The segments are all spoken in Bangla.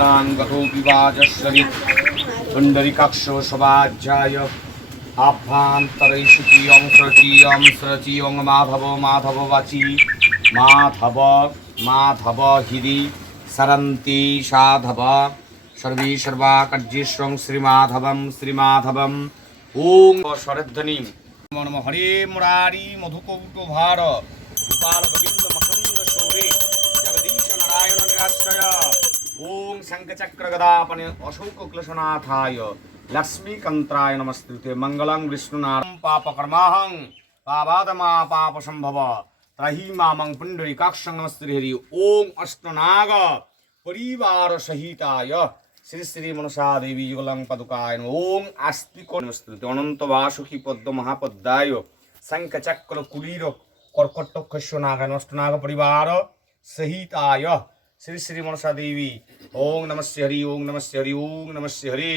কান গতো বিবাজস্বরী পুণ্ডরিকাক্ষ শোভাধ্যায় আভ্যান্তরে সুচি মাধব মাধব বাচি মাধব মাধব হিদি সরন্তি সাধব সর্বী সর্বা কর্যেশ্বং শ্রীমাধবম শ্রীমাধবম ওং শরধ্বনি হরে মুরারি মধুকৌট ভার গোপাল গোবিন্দ মকন্দ শৌরে জগদীশ নারায়ণ নিরাশ্রয় ওম শঙ্খচক্র নমস্তুতে মঙ্গলং বিষ্ণুনাথ পাপ কর্মাহং পাবাদমা পাপ সম্ভব ত্রহি মামং পুণ্ডরীকাক্ষং নমস্তুতে হরি ওম অষ্টনাগ পরিবার সহিতায় শ্রী শ্রী মনসা দেবী যুগলং পদুকায় নমঃ। ওং আস্তিক নমস্তুতে অনন্ত বাসুকি পদ্ম মহাপদ্মায় শঙ্খ চক্র কুলীর কর্কট খস্য নাগ নষ্ট নাগ পরিবার সহিতায় শ্রী শ্রী মনসা দেবী ওং নমস্য হরি ওং নমস্য হরি ওং নমস্য হরি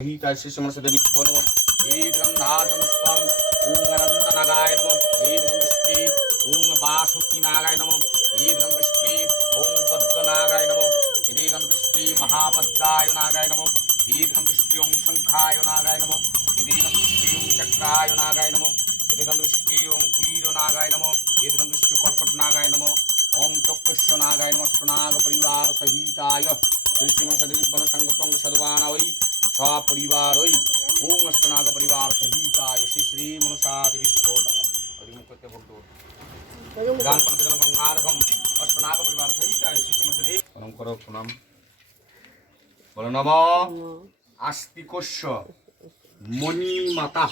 সহিতায় শ্রী শ্রী মনসা দেবী ভো নমঃ গন্ধা ওং অনন্ত নাগায় নমঃ ঈদম বৃষ্টি ওং বাসুকি নাগায় নমঃ ঈদম ঈদম বৃষ্টি ওং শঙ্খায় নাগায় নমঃ ঈদম বৃষ্টি ওং চক্রায় নাগায় নমঃ ঈদম বৃষ্টি ওং কুলীর নাগায় নমঃ ঈদম বৃষ্টি কর্কট নাগায় নমঃ ওং চক্ষুষ্য নাগায় নমঃ নাগ পরিবার সহিতায় শ্রী শ্রীমসদেবী বন সংগতং সদবানা ওই সপরিবার ওই ওং অষ্টনাগ পরিবার সহিতায় শ্রী শ্রী প্রণাম করো প্রণাম বলো নম আস্তিকস্য মণিমাতা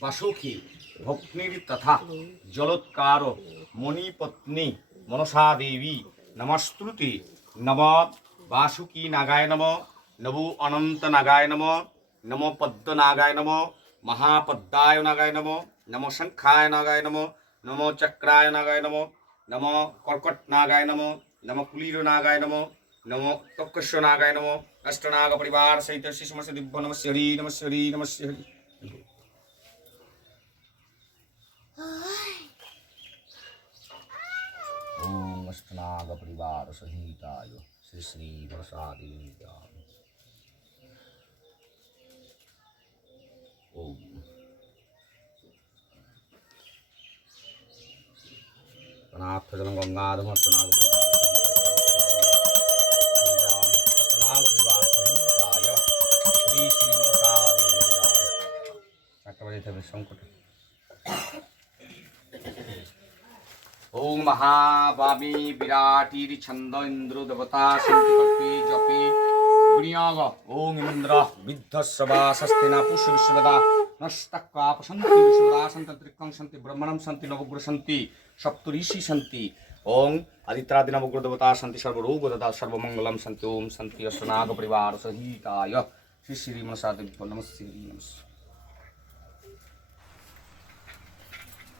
বাসুখী ভগ্নির তথা জলোৎকার মণিপত্নী মনসা দেবী নমস্তুতি নম বাসুকী নাগায় নম নবু অনন্ত নাগায় নম নম পদ্ম নাগায় নম মহাপদ্মায় নাগায় নম নম শঙ্খায় নাগায় নম নম চক্রায় নাগায় নম নম কর্কট নাগায় নম নম কুলীর নাগায় নম नमो तक्कश्य नागाय नमो अष्टनाग परिवार सहित श्री समस्त दिव्य नम श्री हरि नम श्री हरि नम श्री हरि ओम अष्टनाग परिवार सहिताय श्री श्री प्रसादि ओम नाथ जलम गंगाधम अष्टनाग परिवार থাকবে সংকট। ওম মহাবামী বিরাটির ছন্দ ইন্দ্র দেবতা সন্তিকল্পে জপে গুণিয়াগ ওম ইন্দ্র বিদ্ধস্রবা স্বস্তিনা পুষ্য বিশ্বদা নষ্টকাপ সন্তি বিশ্বদা সন্তত্রিকং সন্তি ব্রহ্মণম সন্তি নবগ্র সন্তি সপ্তঋষি সন্তি ওং আদিত্যাদি নবগ্র দেবতা সন্তি সর্বরোগ দদা সর্বমঙ্গলম সন্তি ওম সন্তি অষ্টনাগ পরিবার সহিতায়। শ্রী শ্রী মনসা দেব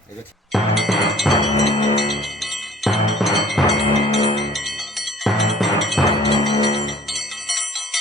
এই